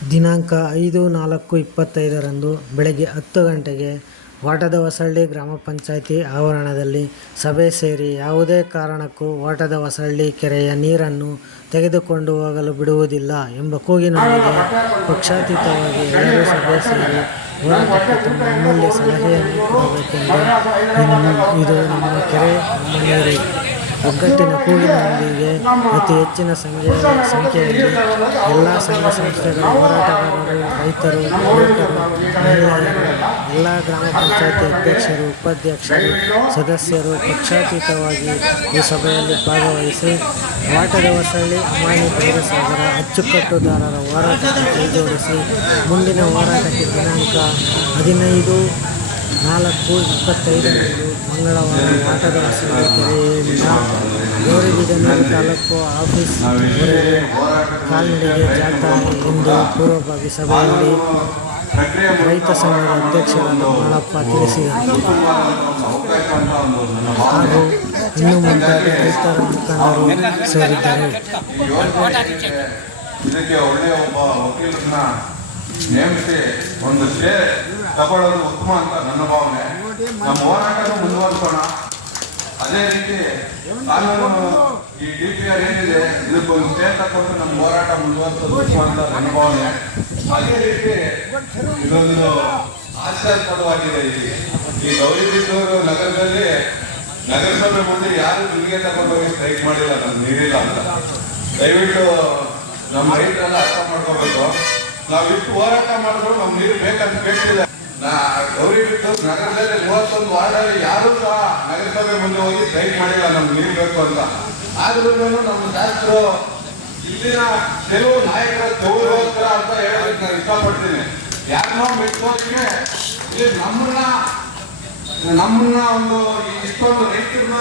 ದಿನಾಂಕ ಐದು ನಾಲ್ಕು ಇಪ್ಪತ್ತೈದರಂದು ಬೆಳಗ್ಗೆ ಹತ್ತು ಗಂಟೆಗೆ ಓಟದ ಹೊಸಳ್ಳಿ ಗ್ರಾಮ ಪಂಚಾಯಿತಿ ಆವರಣದಲ್ಲಿ ಸಭೆ ಸೇರಿ ಯಾವುದೇ ಕಾರಣಕ್ಕೂ ಓಟದ ಹೊಸಳ್ಳಿ ಕೆರೆಯ ನೀರನ್ನು ತೆಗೆದುಕೊಂಡು ಹೋಗಲು ಬಿಡುವುದಿಲ್ಲ ಎಂಬ ಕೂಗಿನೊಂದಿಗೆ ಪಕ್ಷಾತೀತವಾಗಿ ಎಲ್ಲರೂ ಸಭೆ ಸೇರಿ ಹೋರಾಟಕ್ಕೆ ತಮ್ಮ ಸಲಹೆಯನ್ನು ಕೊಡಬೇಕೆಂದು ಇದು ನಮ್ಮ ಕೆರೆ ನಮ್ಮ ನೀರು. ಒಗ್ಗಟ್ಟಿನ ಕೂಗಿನೊಂದಿಗೆ ಅತಿ ಹೆಚ್ಚಿನ ಸಂಖ್ಯೆ ಸಂಖ್ಯೆಯಲ್ಲಿ ಎಲ್ಲ ಸಂಘ ಸಂಸ್ಥೆಗಳು, ಹೋರಾಟಗಾರರು, ರೈತರು ಮಹಿಳೆಯರು, ಎಲ್ಲ ಗ್ರಾಮ ಪಂಚಾಯತಿ ಅಧ್ಯಕ್ಷರು, ಉಪಾಧ್ಯಕ್ಷರು, ಸದಸ್ಯರು ಪಕ್ಷಾತೀತವಾಗಿ ಈ ಸಭೆಯಲ್ಲಿ ಭಾಗವಹಿಸಿ ವಾಟದ ಹೊಸಳ್ಳಿ ಅಮಾನಿ ಭೈರಸಾಗರ ಅಚ್ಚುಕಟ್ಟುದಾರರ ಹೋರಾಟಕ್ಕೆ ಕೈಜೋಡಿಸಿ ಮುಂದಿನ ಹೋರಾಟಕ್ಕೆ ದಿನಾಂಕ ಹದಿನೈದು ನಾಲ್ಕು ಇಪ್ಪತ್ತೈದರಂದು ಮಂಗಳವಾರ ಹೊಸಳ್ಳಿ ಕೆರೆಯಿಂದ ಗೌರಿಬಿದನೂರು ತಾಲೂಕು ಆಫೀಸ್ ಕಾಲ್ನಡಿಗೆ ಜಾಥಾ ಎಂದು ಪೂರ್ವಭಾವಿ ಸಭೆಯಲ್ಲಿ ರೈತ ಸಂಘದ ಅಧ್ಯಕ್ಷರಾದ ಮಾಳಪ್ಪ ತಿಳಿಸಿದರು. ಹಾಗೂ ಇನ್ನು ಮುಂತಾದ ರೈತರ ಮುಖಂಡರು ಸೇರಿದ್ದರು. ಇದಕ್ಕೆ ಒಳ್ಳೆಯ ಒಬ್ಬ ವಕೀಲರನ್ನ ನೇಮಿಸಿ ಒಂದು ತಗೊಳ್ಳೋದು ಉತ್ತಮ ಅಂತ ನನ್ನ ಭಾವನೆ. ನಮ್ಮ ಹೋರಾಟನೂ ಮುಂದುವರಿಸೋಣ. ಅದೇ ರೀತಿ ಕಾನೂನು ಈ ಡಿ ಪಿ ಆರ್ ಏನಿದೆ ಇದಕ್ಕೊಂದು ಸ್ಟೇ ತಗೊಂಡು ನಮ್ಮ ಹೋರಾಟ ಮುಂದುವರಿಸೋದು ಉತ್ತಮ ಅಂತ ನನ್ನ ಭಾವನೆ. ಅದೇ ರೀತಿ ಇದೊಂದು ಆಶ್ಚರ್ಯಪದವಾಗಿದೆ ಇಲ್ಲಿ. ಈ ಗೌರಿಬಿದ್ದೂರು ನಗರದಲ್ಲಿ ನಗರಸಭೆ ಮುಂದೆ ಯಾರು ನಿಮಗೆ ತಗೊಂಡು ಹೋಗಿ ಸ್ಟ್ರೈಕ್ ಮಾಡಿಲ್ಲ ನಮ್ಗೆ ನೀರಿಲ್ಲ ಅಂತ. ದಯವಿಟ್ಟು ನಮ್ಮ ರೈತರೆಲ್ಲ ಅರ್ಥ ಮಾಡ್ಕೋಬೇಕು. ನಾವು ಇಷ್ಟು ಹೋರಾಟ ಮಾಡಿದ್ರು ನಮ್ಗೆ ನೀರು ಬೇಕಂತ ಬೇಕಿಲ್ಲ. ನಾ ಗೌರಿ ಬಿಟ್ಟು ನಗರದಲ್ಲಿ ಮೂವತ್ತೊಂದು ವಾರ್ಡಲ್ಲಿ ಯಾರು ಸಹ ನಗರಸಭೆ ಮುಂದೆ ಹೋಗಿ ಸೈಟ್ ಮಾಡಿಲ್ಲ, ನಮ್ಗೆ ನೀರು ಬೇಕು ಅಂತ. ಆದ್ರೂ ನಮ್ಮ ಶಾಸಕರು ಇಲ್ಲಿನ ಕೆಲವು ನಾಯಕರ ಗೌರವೋತ್ತರ ಅಂತ ಹೇಳೋದಕ್ಕೆ ನಾನು ಇಷ್ಟಪಡ್ತೀನಿ. ಯಾರನ್ನೋ ಮೆಚ್ಚೋದಕ್ಕೆ ಇಲ್ಲಿ ನಮ್ಮನ್ನ ನಮ್ಮನ್ನ ಒಂದು ಇಷ್ಟೊಂದು ರೈತರನ್ನ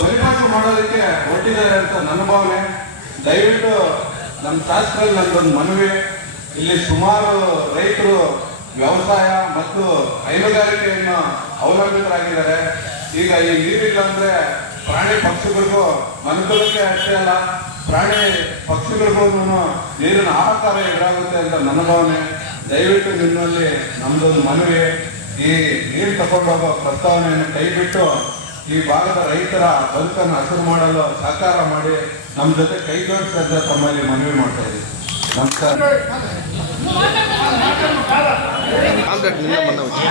ಬಲಿಪಾಠ ಮಾಡೋದಕ್ಕೆ ಹೊರಟಿದ್ದಾರೆ ಅಂತ ನನ್ನ ಭಾವನೆ. ದಯವಿಟ್ಟು ನಮ್ಮ ಶಾಸ್ತ್ರದಲ್ಲಿ ನನ್ನದೊಂದು ಮನವಿ. ಇಲ್ಲಿ ಸುಮಾರು ರೈತರು ವ್ಯವಸಾಯ ಮತ್ತು ಹೈನುಗಾರಿಕೆಯನ್ನು ಅವಲಂಬಿತರಾಗಿದ್ದಾರೆ. ಈಗ ಈ ನೀರಿಲ್ಲ ಅಂದ್ರೆ ಪ್ರಾಣಿ ಪಕ್ಷಿಗಳಿಗೂ ಮನುಕುಲಕ್ಕೆ ಅಷ್ಟೇ ಅಲ್ಲ, ಪ್ರಾಣಿ ಪಕ್ಷಿಗಳಿಗೂ ನೀರಿನ ಆಹಾರ ಎದುರಾಗುತ್ತೆ ಅಂತ ನನ್ನ ಭಾವನೆ. ದಯವಿಟ್ಟು ನಿಮ್ಮಲ್ಲಿ ನಮ್ದೊಂದು ಮನವಿ. ಈ ನೀರು ತಗೊಂಡು ಹೋಗೋ ಪ್ರಸ್ತಾವನೆಯನ್ನು ಕೈಬಿಟ್ಟು ಈ ಭಾಗದ ರೈತರ ಬದುಕನ್ನು ಹಸಿರು ಮಾಡಲು ಸಹಕಾರ ಮಾಡಿ ನಮ್ಮ ಜೊತೆ ಕೈ ಜೋಡಿಸಿದ ತಮ್ಮಲ್ಲಿ ಮನವಿ ಮಾಡ್ತಾ ಇದ್ದೀವಿ ನಮಸ್ಕಾರ. కాంట్రాక్ట్ నిన్న మొన్న వచ్చింది.